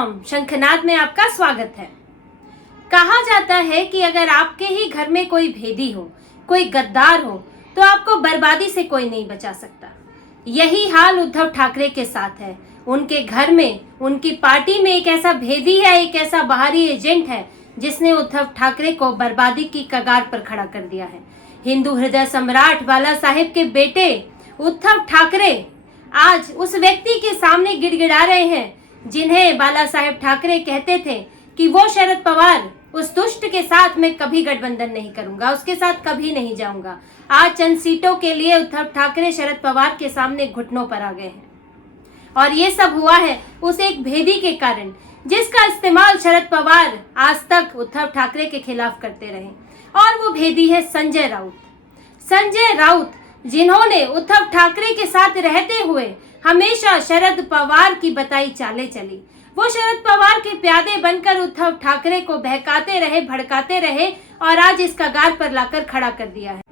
राम, शंखनाद में आपका स्वागत है। कहा जाता है कि अगर आपके ही घर में कोई भेदी हो, कोई गद्दार हो, तो आपको बर्बादी से कोई नहीं बचा सकता। यही हाल उद्धव ठाकरे के साथ है। उनके घर में, उनकी पार्टी में एक ऐसा भेदी है, एक ऐसा बाहरी एजेंट है जिसने उद्धव ठाकरे को बर्बादी की कगार पर खड़ा कर दिया है। हिंदू हृदय सम्राट बाला साहेब के बेटे उद्धव ठाकरे आज उस व्यक्ति के सामने गिड़गिड़ा रहे हैं जिन्हें बाला साहेब ठाकरे कहते थे कि वो शरद पवार, उस दुष्ट के साथ मैं कभी गठबंधन नहीं करूंगा, उसके साथ कभी नहीं जाऊंगा। आज चंद सीटों के लिए उद्धव ठाकरे शरद पवार के सामने घुटनों पर आ गए हैं और ये सब हुआ है उस एक भेदी के कारण जिसका इस्तेमाल शरद पवार आज तक उद्धव ठाकरे के खिलाफ करते रहे। और वो भेदी है संजय राउत। संजय राउत जिन्होंने उद्धव ठाकरे के साथ रहते हुए हमेशा शरद पवार की बताई चालें चली। वो शरद पवार के प्यादे बनकर उद्धव ठाकरे को बहकाते रहे, भड़काते रहे और आज इस कगार पर लाकर खड़ा कर दिया है।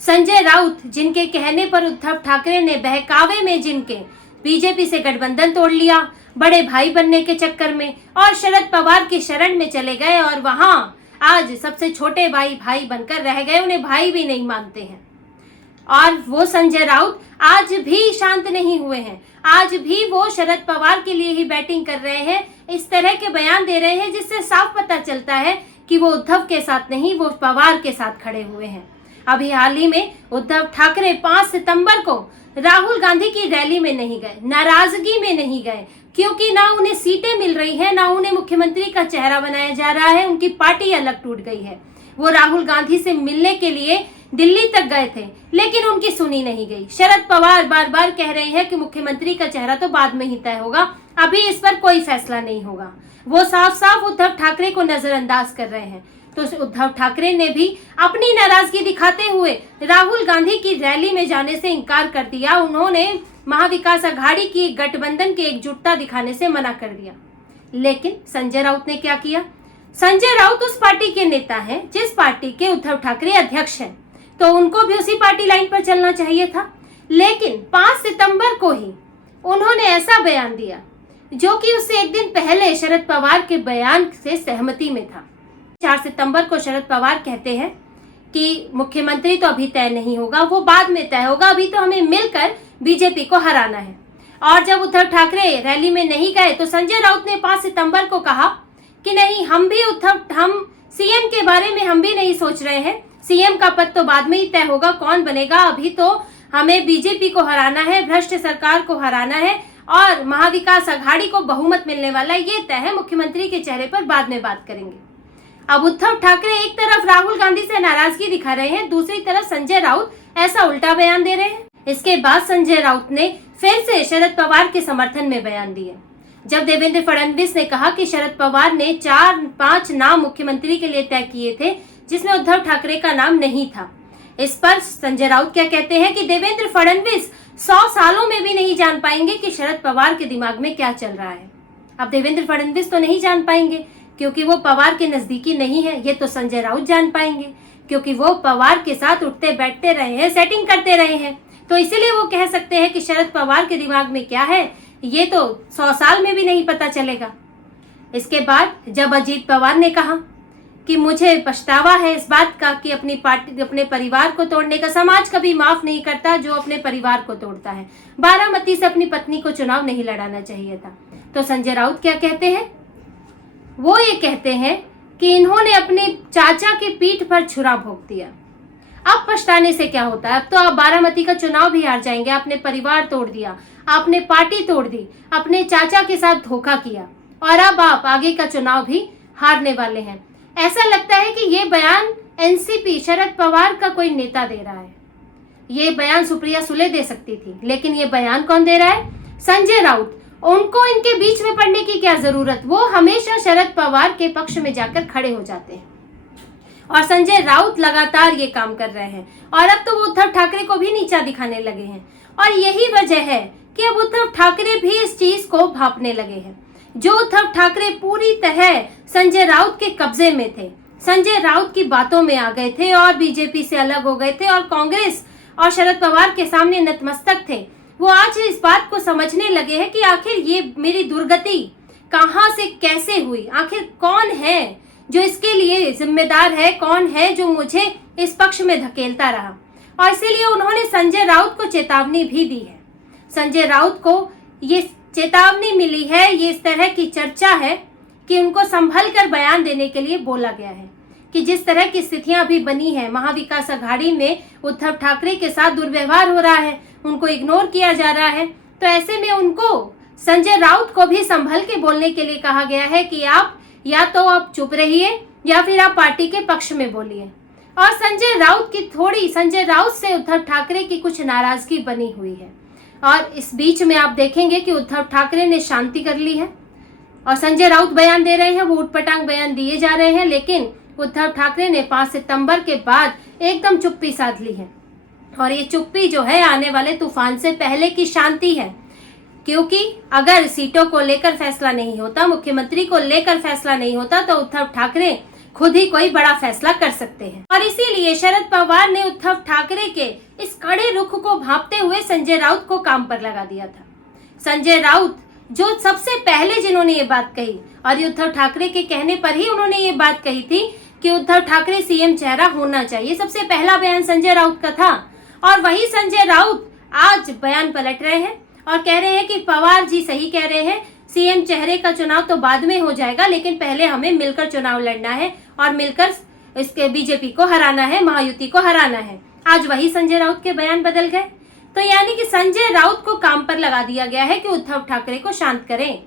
संजय राउत जिनके कहने पर उद्धव ठाकरे ने बहकावे में जिनके बीजेपी से गठबंधन तोड़ लिया, बड़े भाई बनने के चक्कर में, और शरद पवार की शरण में चले गए और वहां आज सबसे छोटे भाई बनकर रह गए, उन्हें भाई भी नहीं मानते हैं। और वो संजय राउत आज भी शांत नहीं हुए हैं। आज भी वो शरद पवार के लिए ही बैटिंग कर रहे हैं, इस तरह के बयान दे रहे हैं जिससे साफ पता चलता है कि वो उद्धव के साथ नहीं, वो पवार के साथ खड़े हुए हैं। अभी हाल ही में उद्धव ठाकरे 5 सितंबर को राहुल गांधी की रैली में नहीं गए, नाराजगी में नहीं गए, क्योंकि ना उन्हें सीटें मिल रही हैं, ना उन्हें मुख्यमंत्री का चेहरा बनाया जा रहा है, उनकी पार्टी अलग टूट गई है। वो राहुल गांधी से मिलने के लिए दिल्ली तक गए थे लेकिन उनकी सुनी नहीं गई। शरद पवार बार बार कह रहे हैं कि मुख्यमंत्री का चेहरा तो बाद में ही तय होगा, अभी इस पर कोई फैसला नहीं होगा। वो साफ साफ उद्धव ठाकरे को नजरअंदाज कर रहे हैं। तो उद्धव ठाकरे ने भी अपनी नाराजगी दिखाते हुए राहुल गांधी की रैली में जाने से इनकार कर दिया। उन्होंने महाविकास अघाड़ी की गठबंधन की एकजुटता दिखाने से मना कर दिया। लेकिन संजय राउत ने क्या किया? संजय राउत उस पार्टी के नेता हैं जिस पार्टी के उद्धव ठाकरे अध्यक्ष हैं, तो उनको भी उसी पार्टी लाइन पर चलना चाहिए था। लेकिन 5 सितंबर को ही उन्होंने ऐसा बयान दिया जो कि उससे एक दिन पहले शरद पवार के बयान से सहमति में था। 4 सितंबर को शरद पवार कहते हैं कि मुख्यमंत्री तो अभी तय नहीं होगा, वो बाद में तय होगा, अभी तो हमें मिलकर बीजेपी को हराना है। और जब उद्धव ठाकरे रैली में नहीं गए तो संजय राउत ने 5 सितंबर को कहा कि नहीं, हम सीएम के बारे में हम भी नहीं सोच रहे हैं, सीएम का पद तो बाद में ही तय होगा, कौन बनेगा, अभी तो हमें बीजेपी को हराना है, भ्रष्ट सरकार को हराना है और महाविकास अघाड़ी को बहुमत मिलने वाला है, ये तय है, मुख्यमंत्री के चेहरे पर बाद में बात करेंगे। अब उद्धव ठाकरे एक तरफ राहुल गांधी से नाराजगी दिखा रहे हैं, दूसरी तरफ संजय राउत ऐसा उल्टा बयान दे रहे हैं। इसके बाद संजय राउत ने फिर से शरद पवार के समर्थन में बयान दिए। जब देवेंद्र फडणवीस ने कहा कि शरद पवार ने 4-5 नाम मुख्यमंत्री के लिए तय किए थे जिसमें उद्धव ठाकरे का नाम नहीं था, इस पर संजय राउत क्या कहते हैं कि देवेंद्र फडणवीस 100 सालों में भी नहीं जान पाएंगे कि शरद पवार के दिमाग में क्या चल रहा है। अब देवेंद्र फडणवीस तो नहीं जान पाएंगे क्योंकि वो पवार के नजदीकी नहीं है, ये तो संजय राउत जान पाएंगे क्योंकि वो पवार के साथ उठते बैठते रहे हैं, सेटिंग करते रहे हैं। तो इसीलिए वो कह सकते हैं कि शरद पवार के दिमाग में क्या है ये तो 100 साल में भी नहीं पता चलेगा। इसके बाद जब अजीत पवार ने कहा कि मुझे पछतावा है इस बात का कि अपनी पार्टी, अपने परिवार को तोड़ने का, समाज कभी माफ नहीं करता जो अपने परिवार को तोड़ता है, बारामती से अपनी पत्नी को चुनाव नहीं लड़ाना चाहिए था, तो संजय राउत क्या कहते हैं? वो ये कहते हैं कि इन्होंने अपने चाचा की पीठ पर छुरा भोंक दिया। अब पछताने से क्या होता है? अब तो आप बारामती का चुनाव भी हार जाएंगे। आपने परिवार तोड़ दिया, आपने पार्टी तोड़ दी, अपने चाचा के साथ धोखा किया और अब आप आगे का चुनाव भी हारने वाले हैं। ऐसा लगता है कि ये बयान एनसीपी शरद पवार का कोई नेता दे रहा है। ये बयान सुप्रिया सुले दे सकती थी, लेकिन ये बयान कौन दे रहा है? संजय राउत। उनको इनके बीच में पड़ने की क्या जरूरत? वो हमेशा शरद पवार के पक्ष में जाकर खड़े हो जाते हैं और संजय राउत लगातार ये काम कर रहे हैं और अब तो वो उद्धव ठाकरे को भी नीचा दिखाने लगे हैं। और यही वजह है कि अब उद्धव ठाकरे भी इस चीज को भांपने लगे हैं। जो उद्धव ठाकरे पूरी तरह संजय राउत के कब्जे में थे, संजय राउत की बातों में आ गए थे और बीजेपी से अलग हो गए थे और कांग्रेस और शरद पवार के सामने नतमस्तक थे, वो आज इस बात को समझने लगे हैं कि आखिर ये मेरी दुर्गति कहां से कैसे हुई, आखिर कौन है जो इसके लिए जिम्मेदार है, कौन है जो मुझे इस पक्ष में धकेलता रहा। और इसीलिए उन्होंने संजय राउत को चेतावनी भी दी है। संजय राउत को ये चेतावनी मिली है, ये इस तरह की चर्चा है कि उनको संभल कर बयान देने के लिए बोला गया है कि जिस तरह की स्थितियां अभी बनी है, महाविकास अघाड़ी में उद्धव ठाकरे के साथ दुर्व्यवहार हो रहा है, उनको इग्नोर किया जा रहा है, तो ऐसे में उनको संजय राउत को भी संभल के बोलने के लिए कहा गया है कि आप या तो आप चुप रहिए या फिर आप पार्टी के पक्ष में बोलिए। और संजय राउत से उद्धव ठाकरे की कुछ नाराजगी बनी हुई है। और इस बीच में आप देखेंगे कि उद्धव ठाकरे ने शांति कर ली है और संजय राउत बयान दे रहे हैं, वो उटपटांग बयान दिए जा रहे हैं, लेकिन उद्धव ठाकरे ने 5 सितंबर के बाद एकदम चुप्पी साध ली है। और ये चुप्पी जो है आने वाले तूफान से पहले की शांति है, क्योंकि अगर सीटों को लेकर फैसला नहीं होता, मुख्यमंत्री को लेकर फैसला नहीं होता, तो उद्धव ठाकरे खुद ही कोई बड़ा फैसला कर सकते हैं। और इसीलिए शरद पवार ने उद्धव ठाकरे के इस कड़े रुख को भांपते हुए संजय राउत को काम पर लगा दिया था। संजय राउत जो सबसे पहले जिन्होंने ये बात कही, और उद्धव ठाकरे के कहने पर ही उन्होंने ये बात कही थी कि उद्धव ठाकरे सीएम चेहरा होना चाहिए, सबसे पहला बयान संजय राउत का था। और वही संजय राउत आज बयान पलट रहे हैं और कह रहे हैं कि पवार जी सही कह रहे हैं, सीएम चेहरे का चुनाव तो बाद में हो जाएगा, लेकिन पहले हमें मिलकर चुनाव लड़ना है और मिलकर इसके बीजेपी को हराना है, महायुति को हराना है। आज वही संजय राउत के बयान बदल गए। तो यानी कि संजय राउत को काम पर लगा दिया गया है कि उद्धव ठाकरे को शांत करें।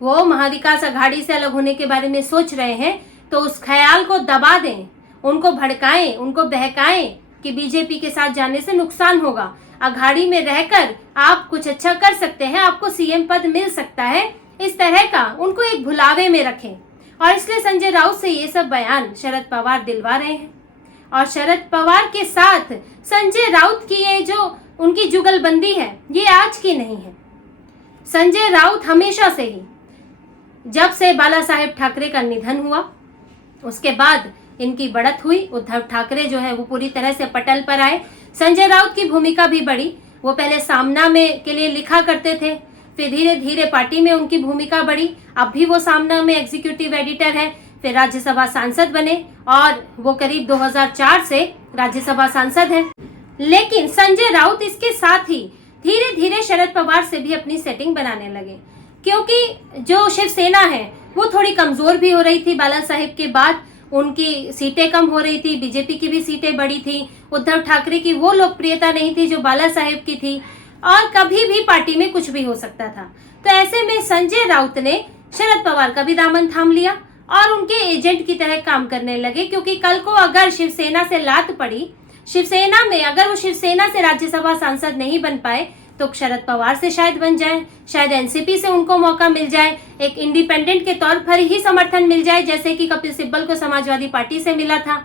वो महाविकास अघाड़ी से अलग होने के बारे में सोच रहे हैं, तो उस ख्याल को दबा दें, उनको भड़काएं, उनको बहकाएं कि बीजेपी के साथ जाने से नुकसान होगा, अघाड़ी में रहकर आप कुछ अच्छा कर सकते हैं, आपको सीएम पद मिल सकता है, इस तरह का उनको एक भुलावे में रखें। और इसलिए संजय राउत से ये सब बयान शरद पवार दिलवा रहे हैं। और शरद पवार के साथ संजय राउत की ये जो उनकी जुगलबंदी है, ये आज की नहीं है। संजय राउत हमेशा से ही, जब से बाला साहेब ठाकरे का निधन हुआ उसके बाद इनकी बढ़त हुई, उद्धव ठाकरे जो है वो पूरी तरह से पटल पर आए। संजय राउत की भूमिका भी बढ़ी। वो पहले सामना में के लिए लिखा करते थे, फिर धीरे धीरे पार्टी में उनकी भूमिका बढ़ी। अब भी वो सामना में एग्जीक्यूटिव एडिटर है, फिर राज्यसभा सांसद बने और वो करीब 2004 से राज्यसभा सांसद हैं। लेकिन संजय राउत इसके साथ ही धीरे धीरे शरद पवार से भी अपनी सेटिंग बनाने लगे, क्योंकि जो शिवसेना है वो थोड़ी कमजोर भी हो रही थी। बाला साहेब के बाद उनकी सीटें कम हो रही थी, बीजेपी की भी सीटें बड़ी थी, उद्धव ठाकरे की वो लोकप्रियता नहीं थी जो बाला साहेब की थी, और कभी भी पार्टी में कुछ भी हो सकता था। तो ऐसे में संजय राउत ने शरद पवार का भी दामन थाम लिया और उनके एजेंट की तरह काम करने लगे, क्योंकि कल को अगर शिवसेना से लात पड़ी, शिवसेना में अगर वो शिवसेना से राज्यसभा सांसद नहीं बन पाए तो शरद पवार से शायद बन जाए, शायद एनसीपी से उनको मौका मिल जाए, एक इंडिपेंडेंट के तौर पर ही समर्थन मिल जाए, जैसे कि कपिल सिब्बल को समाजवादी पार्टी से मिला था।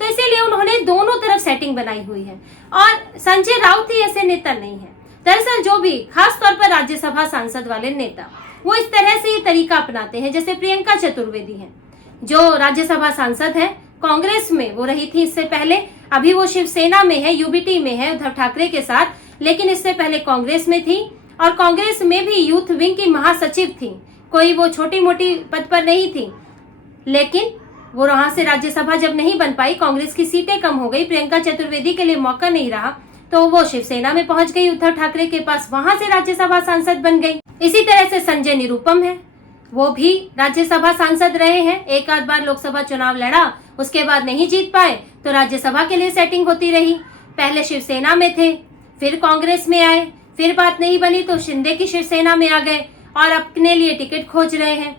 तो इसीलिए उन्होंने दोनों तरफ सेटिंग बनाई हुई है। और संजय राउत ही ऐसे नेता नहीं है। दरअसल जो भी खास तौर पर राज्यसभा सांसद वाले नेता वो इस तरह से ये तरीका अपनाते हैं, जैसे प्रियंका चतुर्वेदी हैं जो राज्यसभा सांसद है, कांग्रेस में वो रही थी इससे पहले, अभी वो शिवसेना में है, यूबीटी में है उद्धव ठाकरे के साथ, लेकिन इससे पहले कांग्रेस में थी और कांग्रेस में भी यूथ विंग की महासचिव थी, कोई वो छोटी मोटी पद पर नहीं थी। लेकिन वो वहां से राज्यसभा जब नहीं बन पाई, कांग्रेस की सीटें कम हो गई, प्रियंका चतुर्वेदी के लिए मौका नहीं रहा, तो वो शिवसेना में पहुंच गई उद्धव ठाकरे के पास, वहां से राज्यसभा सांसद बन गई। इसी तरह से संजय निरुपम है, वो भी राज्यसभा सांसद रहे हैं, एक आध बार लोकसभा चुनाव लड़ा, उसके बाद नहीं जीत पाए तो राज्यसभा के लिए सेटिंग होती रही। पहले शिवसेना में थे, फिर कांग्रेस में आए, फिर बात नहीं बनी तो शिंदे की शिवसेना में आ गए और अपने लिए टिकट खोज रहे हैं।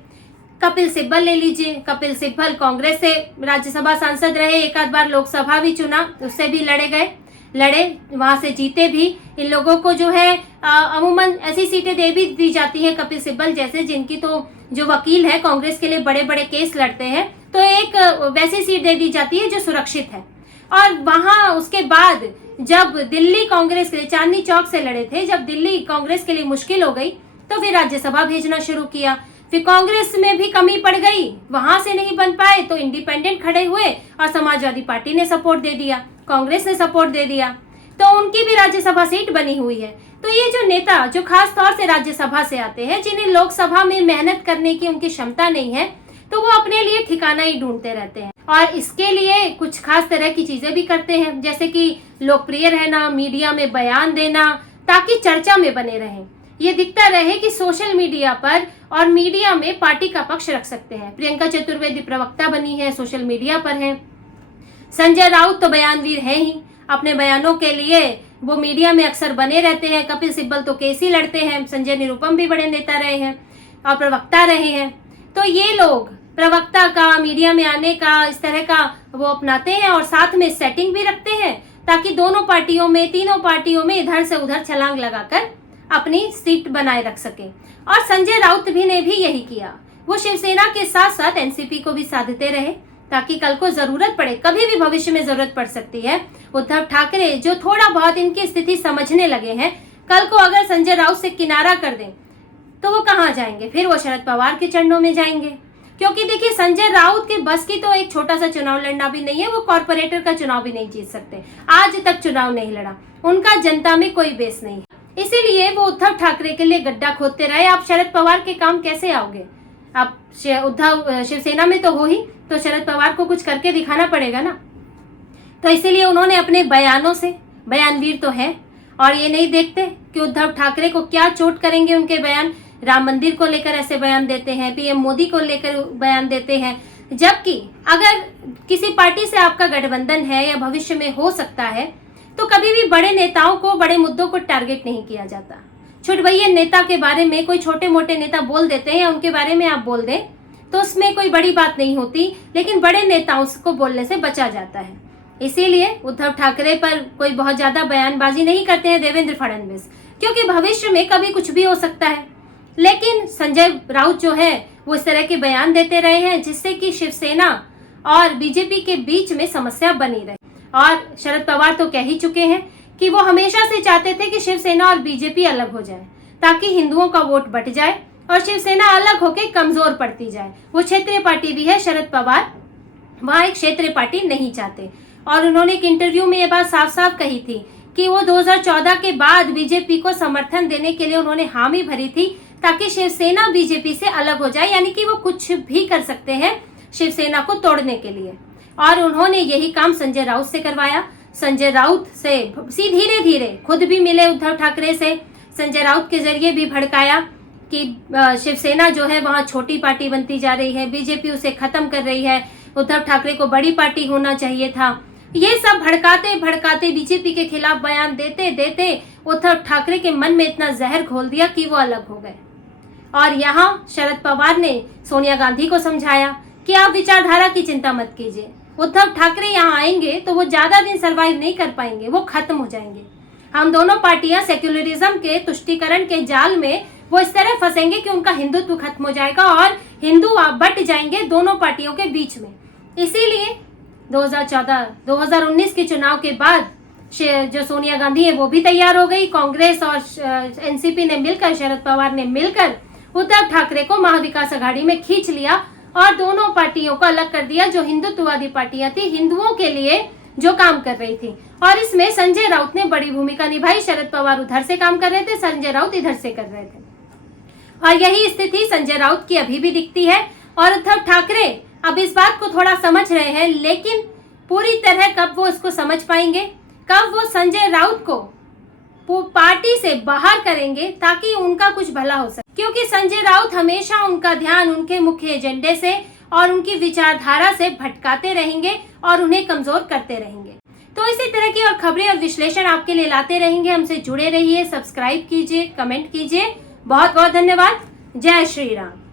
कपिल सिब्बल ले लीजिए, कपिल सिब्बल कांग्रेस से राज्यसभा सांसद रहे, एक आध बार लोकसभा भी चुना, उससे भी लड़े, वहां से जीते भी। इन लोगों को जो है अमूमन ऐसी सीटें दे भी दी जाती है, कपिल सिब्बल जैसे जिनकी तो जो वकील है कांग्रेस के लिए बड़े बड़े केस लड़ते हैं, तो एक वैसी सीट दे दी जाती है जो सुरक्षित है। और वहां उसके बाद जब दिल्ली कांग्रेस के लिए चांदनी चौक से लड़े थे, जब दिल्ली कांग्रेस के लिए मुश्किल हो गई तो फिर राज्यसभा भेजना शुरू किया। फिर कांग्रेस में भी कमी पड़ गई, वहां से नहीं बन पाए तो इंडिपेंडेंट खड़े हुए और समाजवादी पार्टी ने सपोर्ट दे दिया, कांग्रेस ने सपोर्ट दे दिया। तो उनकी भी राज्यसभा सीट बनी हुई है। तो ये जो नेता जो खास तौर से राज्यसभा से आते हैं, जिन्हें लोकसभा में मेहनत करने की उनकी क्षमता नहीं है, तो वो अपने लिए ठिकाना ही ढूंढते रहते हैं और इसके लिए कुछ खास तरह की चीजें भी करते हैं, जैसे कि लोकप्रिय रहना, मीडिया में बयान देना, ताकि चर्चा में बने रहें। ये दिखता रहे कि सोशल मीडिया पर और मीडिया में पार्टी का पक्ष रख सकते हैं। प्रियंका चतुर्वेदी प्रवक्ता बनी है, सोशल मीडिया पर है। संजय राउत तो बयानवीर है ही, अपने बयानों के लिए वो मीडिया में अक्सर बने रहते हैं। कपिल सिब्बल तो केस ही लड़ते हैं। संजय निरुपम भी बड़े नेता रहे हैं और प्रवक्ता रहे हैं। तो ये लोग प्रवक्ता का, मीडिया में आने का, इस तरह का वो अपनाते हैं और साथ में सेटिंग भी रखते हैं, ताकि दोनों पार्टियों में, तीनों पार्टियों में इधर से उधर छलांग लगाकर अपनी सीट बनाए रख सके। और संजय राउत भी ने भी यही किया। वो शिवसेना के साथ साथ एनसीपी को भी साधते रहे, ताकि कल को जरूरत पड़े, कभी भी भविष्य में जरूरत पड़ सकती है। उद्धव ठाकरे जो थोड़ा बहुत इनकी स्थिति समझने लगे हैं, कल को अगर संजय राउत से किनारा कर दें तो वो कहाँ जाएंगे? फिर वो शरद पवार के चरणों में जाएंगे। क्योंकि देखिए, संजय राउत के बस की तो एक छोटा सा चुनाव लड़ना भी नहीं है। वो कॉर्पोरेटर का चुनाव भी नहीं जीत सकते, आज तक चुनाव नहीं लड़ा, उनका जनता में कोई बेस नहीं है। इसीलिए वो उद्धव ठाकरे के लिए गड्ढा खोदते रहे। आप शरद पवार के काम कैसे आओगे? आप उद्धव शिवसेना में तो हो ही, तो शरद पवार को कुछ करके दिखाना पड़ेगा ना। तो इसीलिए उन्होंने अपने बयानों से, बयानवीर तो है, और ये नहीं देखते कि उद्धव ठाकरे को क्या चोट करेंगे उनके बयान। राम मंदिर को लेकर ऐसे बयान देते हैं, पीएम मोदी को लेकर बयान देते हैं, जबकि अगर किसी पार्टी से आपका गठबंधन है या भविष्य में हो सकता है, तो कभी भी बड़े नेताओं को, बड़े मुद्दों को टारगेट नहीं किया जाता। छुटभैया नेता के बारे में कोई छोटे मोटे नेता बोल देते हैं या उनके बारे में आप बोल दें तो उसमें कोई बड़ी बात नहीं होती, लेकिन बड़े नेताओं को बोलने से बचा जाता है। इसीलिए उद्धव ठाकरे पर कोई बहुत ज्यादा बयानबाजी नहीं करते हैं देवेंद्र फडणवीस, क्योंकि भविष्य में कभी कुछ भी हो सकता है। लेकिन संजय राउत जो है वो इस तरह के बयान देते रहे हैं, जिससे कि शिवसेना और बीजेपी के बीच में समस्या बनी रहे। और शरद पवार तो कह ही चुके हैं कि वो हमेशा से चाहते थे कि शिवसेना और बीजेपी अलग हो जाए, ताकि हिंदुओं का वोट बट जाए और शिवसेना अलग होकर कमजोर पड़ती जाए। वो क्षेत्रीय पार्टी भी है, शरद पवार वहां एक क्षेत्रीय पार्टी नहीं चाहते। और उन्होंने एक इंटरव्यू में ये बात साफ साफ कही थी कि वो 2014 के बाद बीजेपी को समर्थन देने के लिए उन्होंने हामी भरी थी, ताकि शिवसेना बीजेपी से अलग हो जाए, यानी कि वो कुछ भी कर सकते हैं शिवसेना को तोड़ने के लिए। और उन्होंने यही काम संजय राउत से करवाया। संजय राउत से धीरे धीरे खुद भी मिले उद्धव ठाकरे से, संजय राउत के जरिए भी भड़काया कि शिवसेना जो है वहां छोटी पार्टी बनती जा रही है, बीजेपी उसे खत्म कर रही है, उद्धव ठाकरे को बड़ी पार्टी होना चाहिए था। ये सब भड़काते भड़काते बीजेपी के खिलाफ बयान देते देते उद्धव ठाकरे के मन में इतना जहर घोल दिया कि वो अलग हो गए। और यहाँ शरद पवार ने सोनिया गांधी को समझाया कि आप विचारधारा की चिंता मत कीजिए, उद्धव ठाकरे यहाँ आएंगे तो वो ज्यादा दिन सरवाइव नहीं कर पाएंगे, वो खत्म हो जाएंगे। हम दोनों पार्टियां सेक्युलरिज्म के तुष्टीकरण के जाल में वो इस तरह फंसेंगे कि उनका हिंदुत्व खत्म हो जाएगा और हिंदू बट जाएंगे दोनों पार्टियों के बीच में। इसीलिए 2019 के चुनाव के बाद जो सोनिया गांधी है वो भी तैयार हो गई। कांग्रेस और एनसीपी ने मिलकर, शरद पवार ने मिलकर उद्धव ठाकरे को महाविकास आघाड़ी में खींच लिया और दोनों पार्टियों को अलग कर दिया, जो हिंदुत्ववादी पार्टियां थी, हिंदुओं के लिए जो काम कर रही थी। और इसमें संजय राउत ने बड़ी भूमिका निभाई। शरद पवार उधर से काम कर रहे थे, संजय राउत इधर से कर रहे थे। और यही स्थिति संजय राउत की अभी भी दिखती है। और उद्धव ठाकरे अब इस बात को थोड़ा समझ रहे हैं, लेकिन पूरी तरह कब वो इसको समझ पाएंगे, कब वो संजय राउत को पार्टी से बाहर करेंगे ताकि उनका कुछ भला हो सके। क्योंकि संजय राउत हमेशा उनका ध्यान उनके मुख्य एजेंडे से और उनकी विचारधारा से भटकाते रहेंगे और उन्हें कमजोर करते रहेंगे। तो इसी तरह की और खबरें और विश्लेषण आपके लिए लाते रहेंगे। हमसे जुड़े रहिए, सब्सक्राइब कीजिए, कमेंट कीजिए। बहुत बहुत धन्यवाद। जय श्री राम।